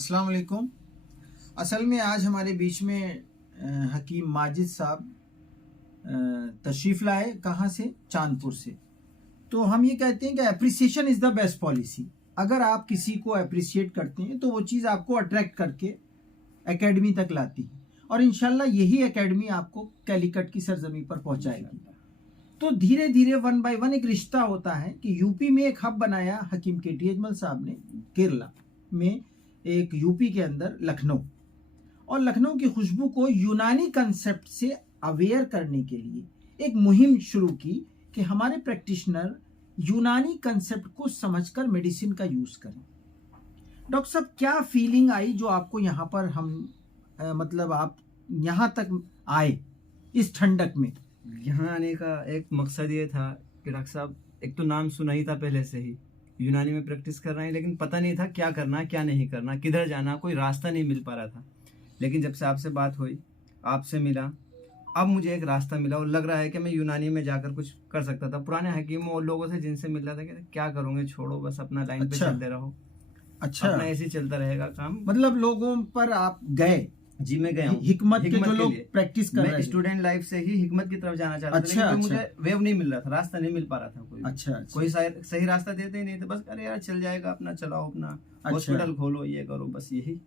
अस्सलाम वालेकुम। असल में आज हमारे बीच में हकीम माजिद साहब तशरीफ़ लाए। कहाँ से? चांदपुर से। तो हम ये कहते हैं कि appreciation is the best policy. अगर आप किसी को अप्रिशिएट करते हैं तो वो चीज़ आपको अट्रैक्ट करके एकेडमी तक लाती है और इंशाल्लाह यही एकेडमी आपको कैलिकट की सरजमी पर पहुंचाएगी। तो धीरे धीरे वन बाय वन एक रिश्ता होता है कि यूपी में एक हब बनाया हकीम केटी अजमल साहब ने, केरला में एक यूपी के अंदर लखनऊ, और लखनऊ की खुशबू को यूनानी कंसेप्ट से अवेयर करने के लिए एक मुहिम शुरू की कि हमारे प्रैक्टिशनर यूनानी कंसेप्ट को समझकर मेडिसिन का यूज करें। डॉक्टर साहब, क्या फीलिंग आई जो आपको यहाँ पर हम मतलब आप यहाँ तक आए इस ठंडक में? यहाँ आने का एक मकसद ये था कि डॉक्टर साहब, एक तो नाम सुना ही था पहले से ही, यूनानी में प्रैक्टिस कर रहे हैं, लेकिन पता नहीं था क्या करना क्या नहीं करना, किधर जाना, कोई रास्ता नहीं मिल पा रहा था। लेकिन जब से आपसे बात हुई, आपसे मिला, अब मुझे एक रास्ता मिला और लग रहा है कि मैं यूनानी में जाकर कुछ कर सकता था। पुराने हकीमों और लोगों से जिनसे मिल रहा था कि क्या करोगे, छोड़ो, बस अपना लाइन पे चलते रहो, अपना ऐसे ही चलता रहेगा काम। मतलब लोगों पर आप गए? जी, मैं गया हूँ हिकमत के जो लोग प्रैक्टिस कर रहे हैं। स्टूडेंट लाइफ से ही हिकमत की तरफ जाना चाहता था, लेकिन मुझे वेव नहीं मिल रहा था, रास्ता नहीं मिल पा रहा था कोई। कोई सही रास्ता देते ही नहीं थे। बस अरे यार चल जाएगा, अपना चलाओ, अपना हॉस्पिटल खोलो, ये करो, बस यही।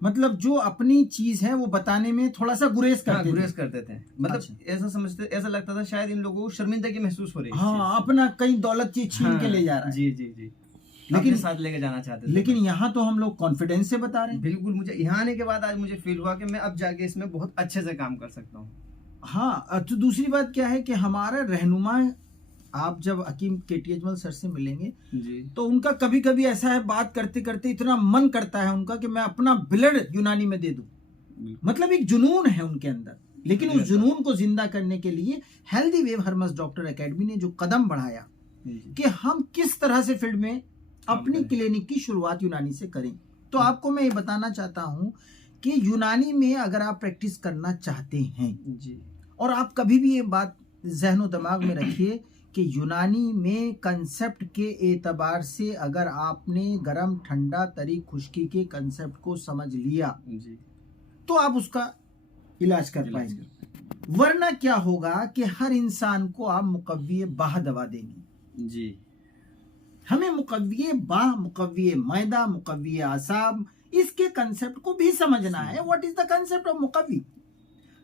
मतलब जो अपनी चीज है वो बताने में थोड़ा सा गुरेज करते थे। मतलब ऐसा समझते, ऐसा लगता था शायद इन लोगों को शर्मिंदगी महसूस हो रही है। हाँ, अपना कई दौलत चीज छीन के ले जा रहा है। जी जी जी, लेकिन साथ लेके जाना चाहते थे। लेकिन यहाँ तो हम लोग कॉन्फिडेंस से बता रहे हैं। बिल्कुल, मुझे यहाँ आने के बाद आज मुझे फील हुआ कि मैं अब जाके इसमें बहुत अच्छे से काम कर सकता हूँ। हाँ, तो दूसरी बात क्या है कि हमारा रहनुमा, आप जब हकीम केटी अजमल सर से मिलेंगे जी, तो उनका कभी कभी ऐसा है, बात करते करते इतना मन करता है उनका कि मैं अपना ब्लड यूनानी में दे दूं। मतलब एक जुनून है उनके अंदर, लेकिन उस जुनून को जिंदा करने के लिए healthy wave Hermes doctor academy ने जो कदम बढ़ाया कि हम किस तरह से फील्ड में अपनी क्लिनिक की शुरुआत यूनानी से करें। तो आपको मैं ये बताना चाहता हूं कि यूनानी में अगर आप प्रैक्टिस करना चाहते हैं जी, और आप कभी भी ये बात जहनो दिमाग में रखिए कि यूनानी में कंसेप्ट के एतबार से अगर आपने गरम ठंडा तरी खुश्की के कंसेप्ट को समझ लिया जी, तो आप उसका इलाज कर पाएंगे। वरना क्या होगा कि हर इंसान को आप मुकव्विए बाह दवा देंगे। जी, हमें मुकव्विए बाह, मुकव्विए मैदा, मुकव्विए आसाब, इसके कंसेप्ट को भी समझना है। What is the concept of मुकव्वी?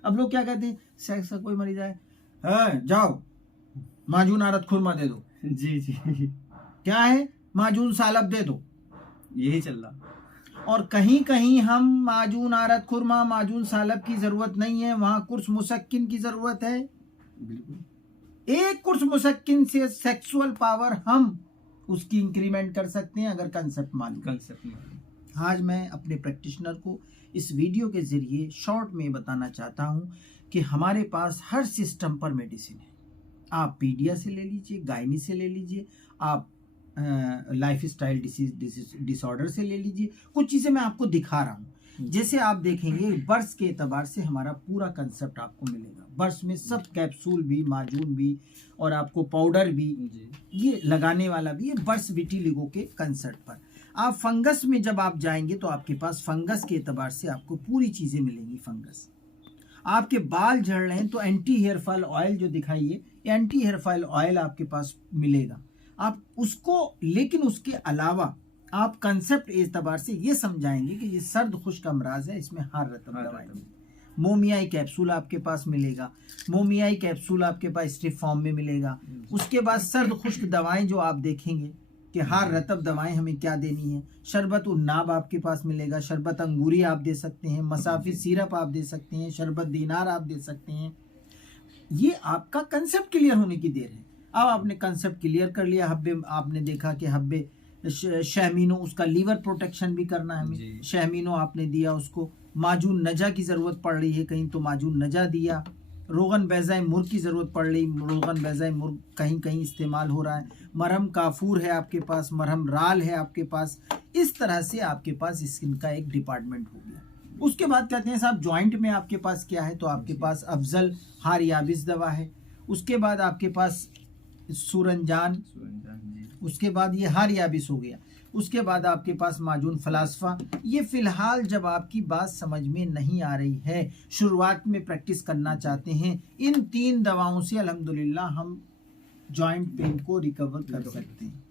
अब लोग क्या कहते हैं, सेक्स का कोई मरीज आए, जाओ माजून आरत खुरमा दे दो। जी जी, क्या है, माजून सालब दे दो, यही चल रहा। और कहीं कहीं हम माजून आरत खुरमा, माजून सालब की जरूरत नहीं है, वहां कुर्स मुसक्किन की जरूरत है। बिल्कुल, एक कुर्स मुसक्किन से सेक्सुअल पावर हम उसकी इंक्रीमेंट कर सकते हैं अगर कंसेप्ट मालूम। आज मैं अपने प्रैक्टिशनर को इस वीडियो के जरिए शॉर्ट में बताना चाहता हूं कि हमारे पास हर सिस्टम पर मेडिसिन है। आप पीडिया से ले लीजिए, गायनी से ले लीजिए, आप लाइफ स्टाइल डिसऑर्डर से ले लीजिए। कुछ चीज़ें मैं आपको दिखा रहा हूँ। जैसे आप देखेंगे बर्स के एतबार से हमारा पूरा कंसेप्ट आपको मिलेगा। बर्स में सब कैप्सूल भी, माजून भी और आपको पाउडर भी, ये लगाने वाला भी, ये बर्स विटिलिगो के कंसेप्ट पर। आप फंगस में जब आप जाएंगे तो आपके पास फंगस के एतबार से आपको पूरी चीज़ें मिलेंगी। फंगस, आपके बाल झड़ रहे हैं तो एंटी हेयर फॉल ऑयल जो दिखाइए, एंटी हेयर फॉल ऑयल आपके पास मिलेगा। आप उसको, लेकिन उसके अलावा आप कंसेप्ट एतबार से ये समझाएंगे कि ये सर्द खुश्क अमराज है, इसमें हर रतब दवाएं। मोमियाई कैप्सूल आपके पास मिलेगा, मोमियाई कैप्सूल आपके पास स्ट्रिप फॉर्म में मिलेगा। उसके बाद सर्द खुश्क दवाएं जो आप देखेंगे कि हर रतब दवाएं हमें क्या देनी है। शरबत उन्नाब आपके पास मिलेगा, शरबत अंगूरी आप दे सकते हैं, मसाफी सिरप आप दे सकते हैं, शरबत दीनार आप दे सकते हैं। ये आपका कंसेप्ट क्लियर होने की देर है। अब आपने कंसेप्ट क्लियर कर लिया, हब्बे आपने देखा कि हब्बे शहमीनो, उसका लीवर प्रोटेक्शन भी करना है हमें, शहमीनो आपने दिया उसको। माजून नजा की ज़रूरत पड़ रही है कहीं तो माजून नजा दिया। रोगन बैज़ाए मुर्ग की ज़रूरत पड़ रही, रोगन बैज़ाए मुर्ग कहीं कहीं इस्तेमाल हो रहा है। मरहम काफूर है आपके पास, मरहम राल है आपके पास। इस तरह से आपके पास स्किन का एक डिपार्टमेंट हो गया। उसके बाद कहते हैं साहब जॉइंट में आपके पास क्या है, तो आपके पास अफजल हार याबिस दवा है। उसके बाद आपके पास सूरंजान, उसके बाद ये हार याबिस हो गया। उसके बाद आपके पास माजून फलासफा। ये फिलहाल जब आपकी बात समझ में नहीं आ रही है, शुरुआत में प्रैक्टिस करना चाहते हैं, इन 3 दवाओं से अल्हम्दुलिल्लाह हम जॉइंट पेन को रिकवर कर सकते हैं।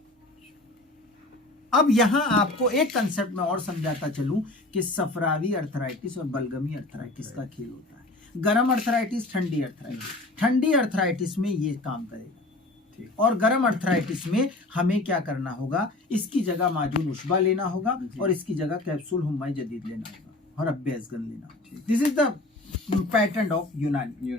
अब यहाँ आपको एक कंसेप्ट में और समझाता चलूं कि सफरावी अर्थराइटिस और बलगमी अर्थराइटिस का खेल होता है। गर्म अर्थराइटिस, ठंडी अर्थराइटिस। ठंडी अर्थराइटिस में ये काम करेगा और गर्म अर्थराइटिस में हमें क्या करना होगा, इसकी जगह माजून उशबा लेना होगा और इसकी जगह कैप्सूल हुम्माई जदीद लेना होगा और अब्बे असगन लेना होगा। This is the pattern of यूनानी।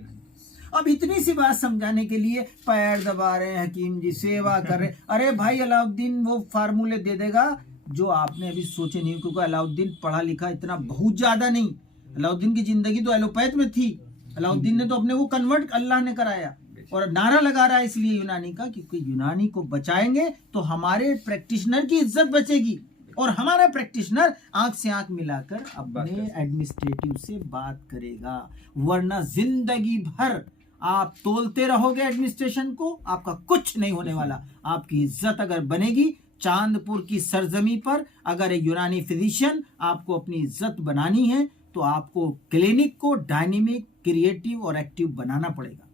अब इतनी सी बात समझाने के लिए पैर दबा रहे हैं, हकीम जी सेवा कर रहे हैं। अरे भाई अलाउद्दीन वो फार्मूले दे देगा जो आपने अभी सोचे नहीं, क्योंकि अलाउद्दीन पढ़ा लिखा इतना बहुत ज्यादा नहीं। अलाउद्दीन की जिंदगी तो एलोपैथ में थी। अलाउद्दीन ने तो अपने वो कन्वर्ट अल्लाह ने कराया और नारा लगा रहा है इसलिए यूनानी का, क्योंकि यूनानी को बचाएंगे तो हमारे प्रैक्टिशनर की इज्जत बचेगी और हमारा प्रैक्टिशनर आंख से आंख मिलाकर अपने एडमिनिस्ट्रेटिव से बात करेगा। वरना जिंदगी भर आप तोलते रहोगे एडमिनिस्ट्रेशन को, आपका कुछ नहीं होने वाला। आपकी इज्जत अगर बनेगी चांदपुर की सरजमी पर, अगर एक यूनानी फिजिशियन आपको अपनी इज्जत बनानी है तो आपको क्लिनिक को डायनेमिक, क्रिएटिव और एक्टिव बनाना पड़ेगा।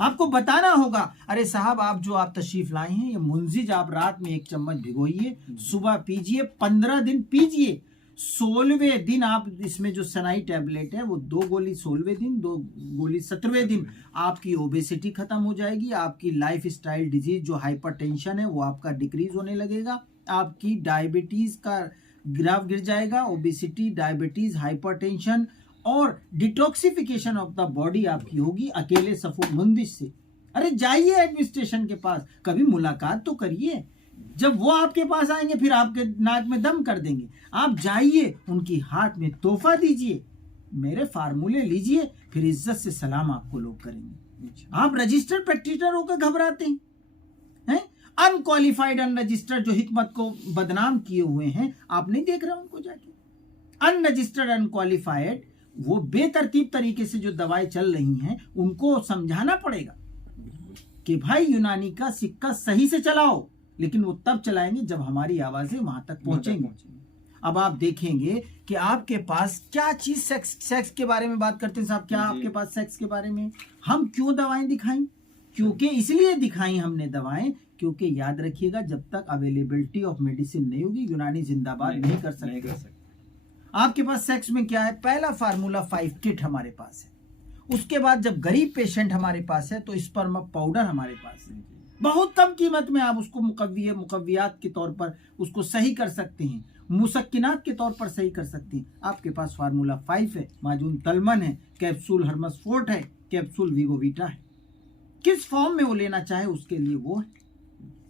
आपको बताना होगा, अरे साहब आप जो आप तशरीफ लाए हैं ये मुंजिज आप रात में 1 चम्मच भिगोइए, सुबह पीजिए, 15 दिन पीजिए, 16वें दिन आप इसमें जो सनाई टैबलेट है वो 2 गोली 16वें दिन, 2 गोली 17वें दिन आपकी ओबेसिटी खत्म हो जाएगी। आपकी लाइफ स्टाइल डिजीज जो हाइपरटेंशन है वो आपका डिक्रीज होने लगेगा। आपकी डायबिटीज का ग्राफ गिर जाएगा। ओबेसिटी, डायबिटीज, हाइपरटेंशन और डिटॉक्सिफिकेशन ऑफ द बॉडी आपकी होगी अकेले सफो मुंदिश से। अरे जाइए एडमिनिस्ट्रेशन के पास, कभी मुलाकात तो करिए। जब वो आपके पास आएंगे फिर आपके नाक में दम कर देंगे। आप जाइए, उनकी हाथ में तोहफा दीजिए, मेरे फार्मूले लीजिए, फिर इज्जत से सलाम आपको लोग करेंगे। आप रजिस्टर्ड प्रैक्टिशनर होकर घबराते हैं? अनक्वालिफाइड, अनरजिस्टर्ड जो हिकमत को बदनाम किए हुए हैं, आप नहीं देख रहे उनको जाके। अनरजिस्टर्ड, अनक्वालिफाइड, वो बेतरतीब तरीके से जो दवाएं चल रही हैं उनको समझाना पड़ेगा कि भाई यूनानी का सिक्का सही से चलाओ, लेकिन वो तब चलाएंगे जब हमारी आवाजें वहां तक पहुंचेंगी। अब आप देखेंगे कि आपके पास क्या चीज, सेक्स के बारे में बात करते हैं साहब, क्या आपके पास सेक्स के बारे में हम क्यों दवाएं दिखाएं? क्योंकि इसलिए दिखाई हमने दवाएं क्योंकि याद रखिएगा जब तक अवेलेबिलिटी ऑफ मेडिसिन नहीं होगी यूनानी जिंदाबाद नहीं कर सकते। आपके पास सेक्स में क्या है? पहला फार्मूला 5 किट हमारे पास है। उसके बाद जब गरीब पेशेंट हमारे पास है तो स्पर्म पाउडर हमारे पास है। बहुत कम कीमत में आप उसको मुकव्वियात के तौर पर उसको सही कर सकते हैं, मुसक्किनात के तौर पर सही कर सकते हैं। आपके पास फार्मूला 5 है, माजून तलमन है, कैप्सूल हर्मस फोर्ट है, कैप्सूल वीगोवीटा है। किस फॉर्म में वो लेना चाहे उसके लिए वो है।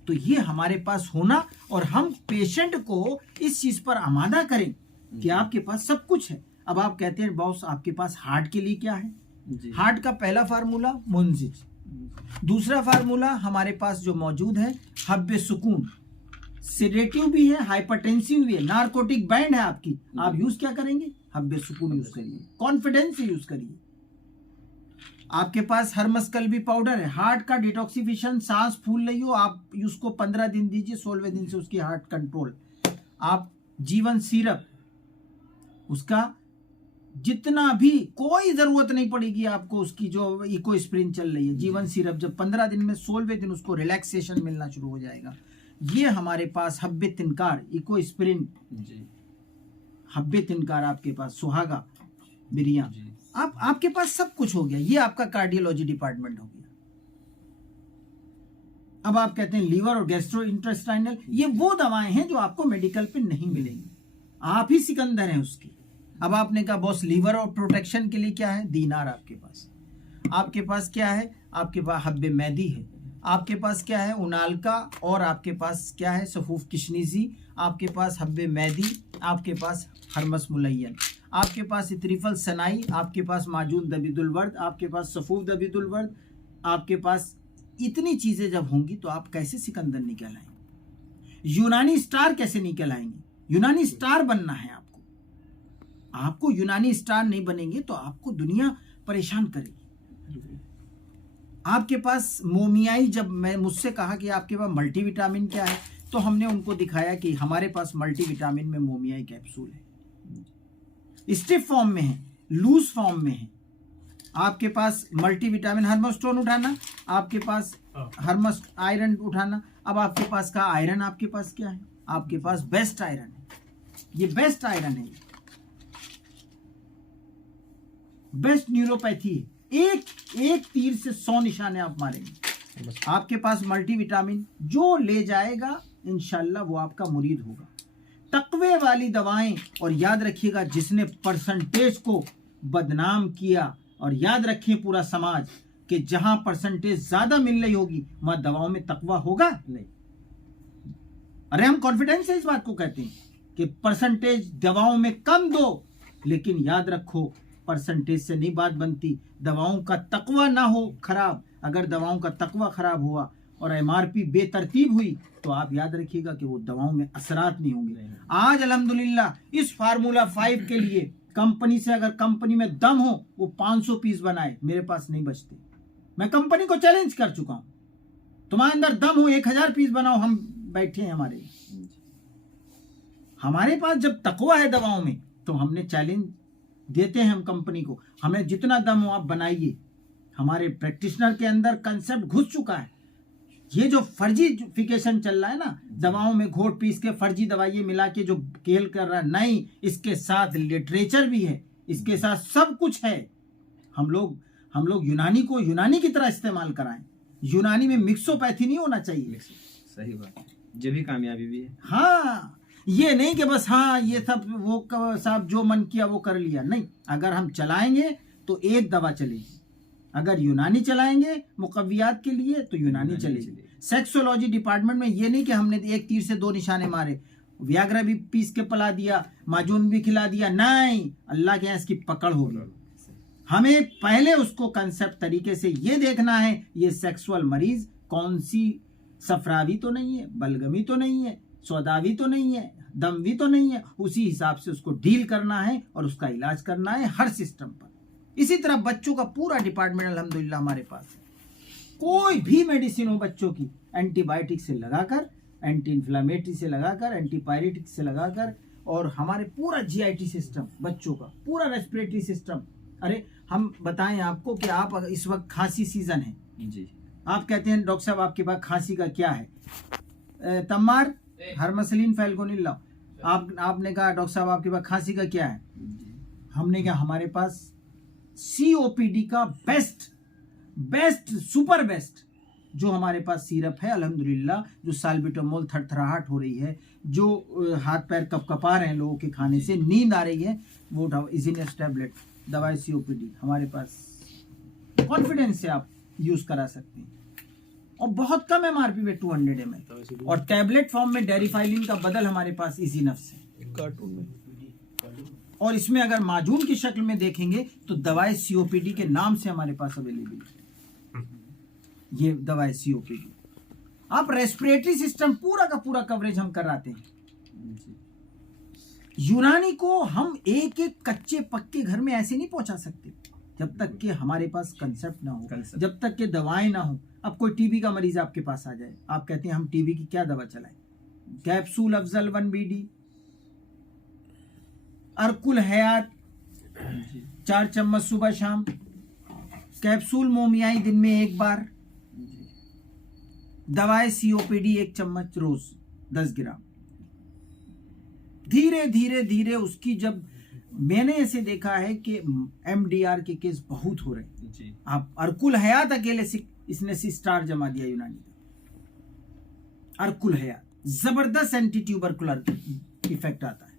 तो ये हमारे पास होना और हम पेशेंट को इस चीज पर आमादा करें कि आपके पास सब कुछ है। अब आप कहते हैं बॉस आपके पास हार्ट के लिए क्या है? हार्ट का पहला फार्मूला मुंजिज, दूसरा फार्मूला हमारे पास जो मौजूद है हब्बे सुकून, सेडेटिव भी है, हाइपरटेंसिव भी है, नारकोटिक बैंड है आपकी। आप यूज क्या करेंगे? हब्बे सुकून यूज करिए, कॉन्फिडेंस से यूज करिए। आपके पास हरमस्कल भी पाउडर है, हार्ट का डिटॉक्सिफिकेशन, सांस फूल रही हो आप उसको 15 दिन दीजिए, 16वें दिन से उसकी हार्ट कंट्रोल। आप जीवन सिरप, उसका जितना भी कोई जरूरत नहीं पड़ेगी आपको, उसकी जो इको स्प्रिन चल रही है जीवन सिरप, जब 15 दिन में 16वें दिन उसको रिलैक्सेशन मिलना शुरू हो जाएगा। ये हमारे पास हब्बे तिनकार, इको स्प्रिन, हब्बे तिनकार आपके पास, सुहागा, बिरिया, आपके पास सब कुछ हो गया। ये आपका कार्डियोलॉजी डिपार्टमेंट हो गया। अब आप कहते हैं लीवर और गैस्ट्रो इंटेस्टाइनल, ये वो दवाएं हैं जो आपको मेडिकल पे नहीं मिलेंगी, आप ही सिकंदर हैं उसकी। अब आपने कहा बॉस लीवर और प्रोटेक्शन के लिए क्या है? दीनार आपके पास। आपके पास क्या है? आपके पास हब्बे मैदी है। आपके पास क्या है? उनालका। और आपके पास क्या है? सफूफ किशनीजी। आपके पास हब्बे मैदी। आपके पास हरमस मुलैयन। आपके पास इतरीफल सनाई। आपके पास माजून दबीदुलवर्द। आपके पास सफूफ दबीदुलवर्द। आपके पास इतनी चीजें जब होंगी तो आप कैसे सिकंदर निकल आएंगे? यूनानी स्टार कैसे निकल आएंगे? यूनानी स्टार बनना है आपको यूनानी स्टार नहीं बनेंगे तो आपको दुनिया परेशान करेगी। आपके पास मोमियाई, जब मैं मुझसे कहा कि आपके पास मल्टीविटामिन क्या है, तो हमने उनको दिखाया कि हमारे पास मल्टीविटामिन में मोमियाई कैप्सूल है, स्टिफ फॉर्म में है, लूज फॉर्म में है। आपके पास मल्टीविटामिन हर्मोस्टोन उठाना, आपके पास हर्मस आयरन उठाना। अब आपके पास का आयरन, आपके पास क्या है? आपके पास बेस्ट आयरन है। ये बेस्ट आयरन है, बेस्ट न्यूरोपैथी है। एक तीर से 100 निशाने आप मारेंगे। आपके पास मल्टीविटामिन जो ले जाएगा इंशाल्लाह वो आपका मुरीद होगा। तकवे वाली दवाएं, और याद रखिएगा जिसने परसेंटेज को बदनाम किया, और याद रखें पूरा समाज कि जहां परसेंटेज ज्यादा मिल रही होगी वहां दवाओं में तकवा होगा नहीं। अरे हम कॉन्फिडेंस से इस बात को कहते हैं कि परसेंटेज दवाओं में कम दो, लेकिन याद रखो परसेंटेज से नहीं बात बनती। दवाओं का तकवा ना हो खराब, अगर दवाओं का तकवा खराब हुआ और एमआरपी बेतरतीब हुई तो आप याद रखिएगा कि वो दवाओं में असरात नहीं होंगे। आज अल्हम्दुलिल्लाह इस फार्मूला 5 के लिए कंपनी से, अगर कंपनी में दम हो वो 500 पीस बनाए, मेरे पास नहीं बचते। मैं कंपनी को चैलेंज कर चुका हूं, तुम्हारे अंदर दम हो 1000 पीस बनाओ, हम बैठे हैं। हमारे पास जब तकवा है दवाओं में तो हमने चैलेंज देते हैं हम कंपनी को, हमें जितना दम हो आप बनाइए। हमारे प्रैक्टिशनर के अंदर कंसेप्ट घुस चुका है। ये जो फर्जीफिकेशन चल रहा है ना, दवाओं में घोट पीस के फर्जी दवाइयां मिला के जो खेल कर रहा है, नहीं, इसके साथ लिटरेचर भी है, इसके साथ सब कुछ है। हम लोग यूनानी को यूनानी की तरह इस्तेमाल कराएं। यूनानी में मिक्सोपैथी नहीं होना चाहिए। सही बात है, ये भी कामयाबी भी है। हाँ, ये नहीं कि बस हाँ ये सब वो साहब जो मन किया वो कर लिया, नहीं। अगर हम चलाएंगे तो एक दवा चलेगी, अगर यूनानी चलाएंगे मुकव्वियात के लिए तो यूनानी चलेगी। सेक्सोलॉजी डिपार्टमेंट में ये नहीं कि हमने एक तीर से 2 निशाने मारे, वियाग्रा भी पीस के पिला दिया, माजून भी खिला दिया, नहीं, अल्लाह के यहाँ इसकी पकड़ होगी। हमें पहले उसको कंसेप्ट तरीके से ये देखना है, ये सेक्सुअल मरीज कौन सी, सफरावी तो नहीं है, बलगमी तो नहीं है, सौदावी तो नहीं है, दमवी तो नहीं है, उसी हिसाब से उसको डील करना है और उसका इलाज करना है हर सिस्टम पर। इसी तरह बच्चों का पूरा डिपार्टमेंट अल्हम्दुलिल्लाह हमारे पास है। कोई भी मेडिसिन हो बच्चों की, एंटीबायोटिक से लगाकर, एंटी इन्फ्लामेटरी से लगाकर, एंटीपायरेटिक से लगाकर, और हमारे पूरा जीआईटी सिस्टम बच्चों का, पूरा रेस्पिरेटरी सिस्टम। अरे हम बताएं आपको कि आप इस वक्त खांसी सीजन है जी, आप कहते हैं डॉक्टर साहब आपके पास खांसी का क्या है, तम्मार हार्मसलिन फैल्कोनिल लाओ। आपने कहा डॉक्टर साहब आपके पास खांसी का क्या है, हमने कहा हमारे पास सीओपीडी का बेस्ट सुपर बेस्ट जो हमारे पास सिरप है अल्हम्दुलिल्लाह, जो साल्बिटामोल, थरथराहट हो रही है, जो हाथ पैर कपकपा रहे हैं लोगों के खाने से, नींद आ रही है, वो उठाओ इजीनेस टैबलेट दवाई सीओपीडी हमारे पास कॉन्फिडेंस से आप यूज करा सकते हैं, और बहुत कम एमआरपी में 200 ml, और टैबलेट फॉर्म में डेरिफाइलिन का बदल हमारे पास इजी नफ्स है। और इसमें अगर माजून की शक्ल में देखेंगे तो दवाई सीओपीडी के नाम से हमारे पास अवेलेबल है। ये दवाई सीओपीडी, आप रेस्पिरेटरी सिस्टम पूरा का पूरा कवरेज हम कराते हैं। यूनानी को हम एक एक कच्चे पक्के घर में ऐसे नहीं पहुंचा सकते जब तक कि हमारे पास कंसेप्ट ना हो, जब तक कि दवाएं ना हो। अब कोई टीबी का मरीज आपके पास आ जाए, आप कहते हैं हम टीबी की क्या दवा चलाएं, कैप्सूल अफजल 1BD, अर्कुल हयात 4 चम्मच सुबह शाम, कैप्सूल मोमियाई दिन में 1 बार, दवाई सीओपीडी 1 चम्मच रोज 10 ग्राम। धीरे धीरे धीरे उसकी, जब मैंने ऐसे देखा है कि एमडीआर के केस बहुत हो रहे हैं। आप अर्कुल हयात अकेले से इसने स्टार जमा दिया यूनानी का। अर्कुल हयात जबरदस्त एंटी ट्यूबरकुलर इफेक्ट आता है।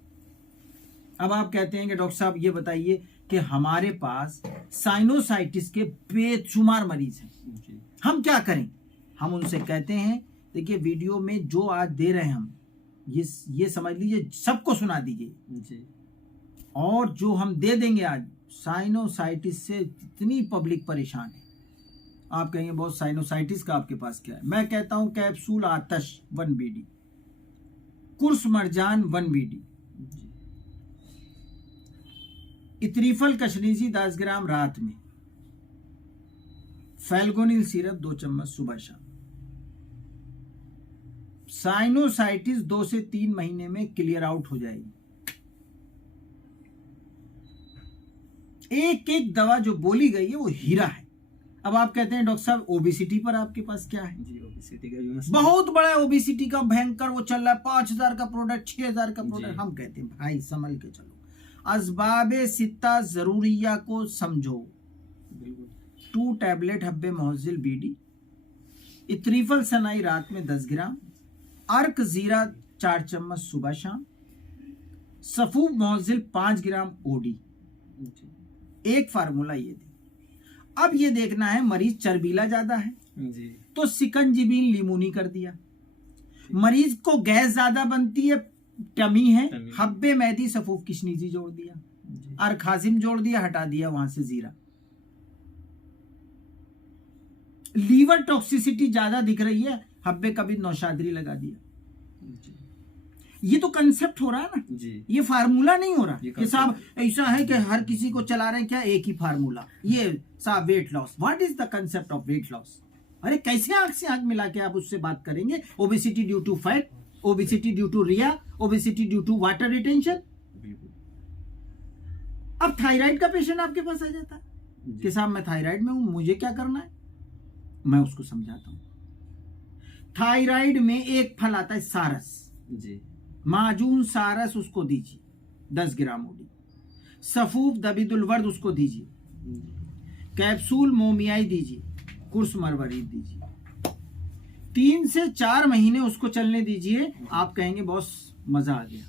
अब आप कहते हैं कि डॉक्टर साहब ये बताइए कि हमारे पास साइनोसाइटिस के बेशुमार मरीज हैं, हम क्या करें? हम उनसे कहते हैं देखिए वीडियो में जो आज दे रहे हैं हम, ये समझ लीजिए सबको सुना दीजिए, और जो हम दे देंगे आज, साइनोसाइटिस से इतनी पब्लिक परेशान है। आप कहेंगे बहुत साइनोसाइटिस का आपके पास क्या है? मैं कहता हूं कैप्सूल आतश 1BD, कुर्स मरजान 1BD, इतरीफल कशनीजी 10 ग्राम रात में, फैल्गोनिल सिरप 2 चम्मच सुबह शाम, साइनोसाइटिस 2 से 3 महीने में क्लियर आउट हो जाएगी। एक एक दवा जो बोली गई है वो हीरा है। अब आप कहते हैं डॉक्टर साहब ओबेसिटी पर आपके पास क्या है? जी, ओबेसिटी का भी बहुत बड़ा ओबेसिटी का भयंकर वो चल रहा है, 5,000 का प्रोडक्ट, 6,000 का प्रोडक्ट। हम कहते हैं भाई संभल के चलो, असबाबे सित्ता जरूरिया को समझो। 2 टैबलेट हब्बे मोहजिल बीडी, इत्रीफल सनाई रात में 10 ग्राम, अर्क जीरा 4 चम्मच सुबह शाम, सफूब मोहजिल 5 ग्राम ओडी। एक फार्मूला ये दे। अब ये देखना है मरीज चर्बीला ज्यादा है जी, तो सिकंजीबिन लीमूनी कर दिया। मरीज को गैस ज्यादा बनती है, टमी है, हब्बे मेहदी सफूफ किशनीजी जोड़ दिया, अरखाजिम जोड़ दिया, हटा दिया वहां से जीरा। लीवर टॉक्सिसिटी ज्यादा दिख रही है, हब्बे कभी नौशादरी लगा दिया। ये तो कंसेप्ट हो रहा है ना जी, ये फार्मूला नहीं हो रहा कि साहब ऐसा है कि हर किसी को चला रहे हैं क्या एक ही फार्मूला। ये साहब weight loss, what is the concept of weight loss? अरे कैसे आंख से आंख मिला के आप उससे बात करेंगे? Obesity due to fat, obesity due to रिया, obesity due to water retention. अब थायराइड का पेशेंट आपके पास आ जाता है कि साहब मैं थायराइड में हूं, मुझे क्या करना है? मैं उसको समझाता हूं। थायराइड में एक फल आता है सारस जी, माजून सारस उसको दीजिए 10 ग्राम ओडी, सफूफ दबिदुल वर्द उसको दीजिए, कैप्सूल मोमियाई दीजिए, कुर्स मरवरीद दीजिए, 3 से 4 महीने उसको चलने दीजिए। आप कहेंगे बॉस मजा आ गया।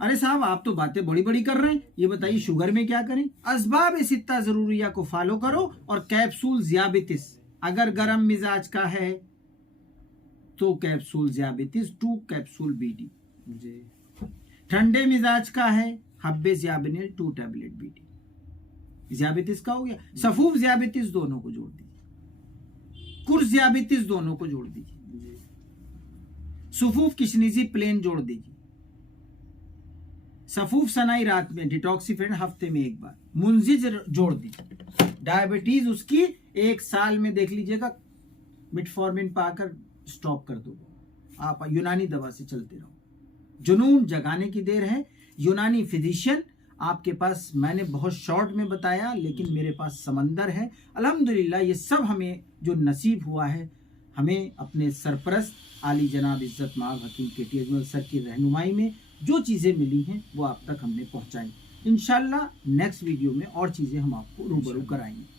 अरे साहब आप तो बातें बड़ी बड़ी कर रहे हैं, ये बताइए शुगर में क्या करें? असबाब सित्ता जरूरिया को फॉलो करो और कैप्सूल ज़ियाबितिस, अगर गर्म मिजाज का है तो कैप्सूल ज़ियाबितिस 2 कैप्सूल बीडी जी, ठंडे मिजाज का है हब्बे ज़ियाबिनिल 2 टैबलेट बीडी। ज़ियाबितिस का हो गया, सफूफ ज़ियाबितिस दोनों को जोड़ दीजिए, कुर्स ज़ियाबितिस दोनों को जोड़ दीजिए, सफूफ किशनीजी प्लेन जोड़ दीजिए, सफूफ सनाई रात में, डिटॉक्सिफेंट हफ्ते में 1 बार, मुंजिज जोड़ दीजिए। डायबिटीज उसकी 1 साल में देख लीजिएगा मिटफॉर्मिन पाकर स्टॉप कर दो। आप यूनानी दवा से चलते रहो। जुनून जगाने की देर है। यूनानी फिजिशियन आपके पास, मैंने बहुत शॉर्ट में बताया लेकिन मेरे पास समंदर है। अल्हम्दुलिल्लाह ये सब हमें जो नसीब हुआ है, हमें अपने सरपरस्त आली जनाब इज्जत माब हकीम KT अजमल सर की रहनुमाई में जो चीज़ें मिली हैं वो आप तक हमने पहुंचाई। इंशाल्लाह नेक्स्ट वीडियो में और चीज़ें हम आपको रूबरू कराएंगे।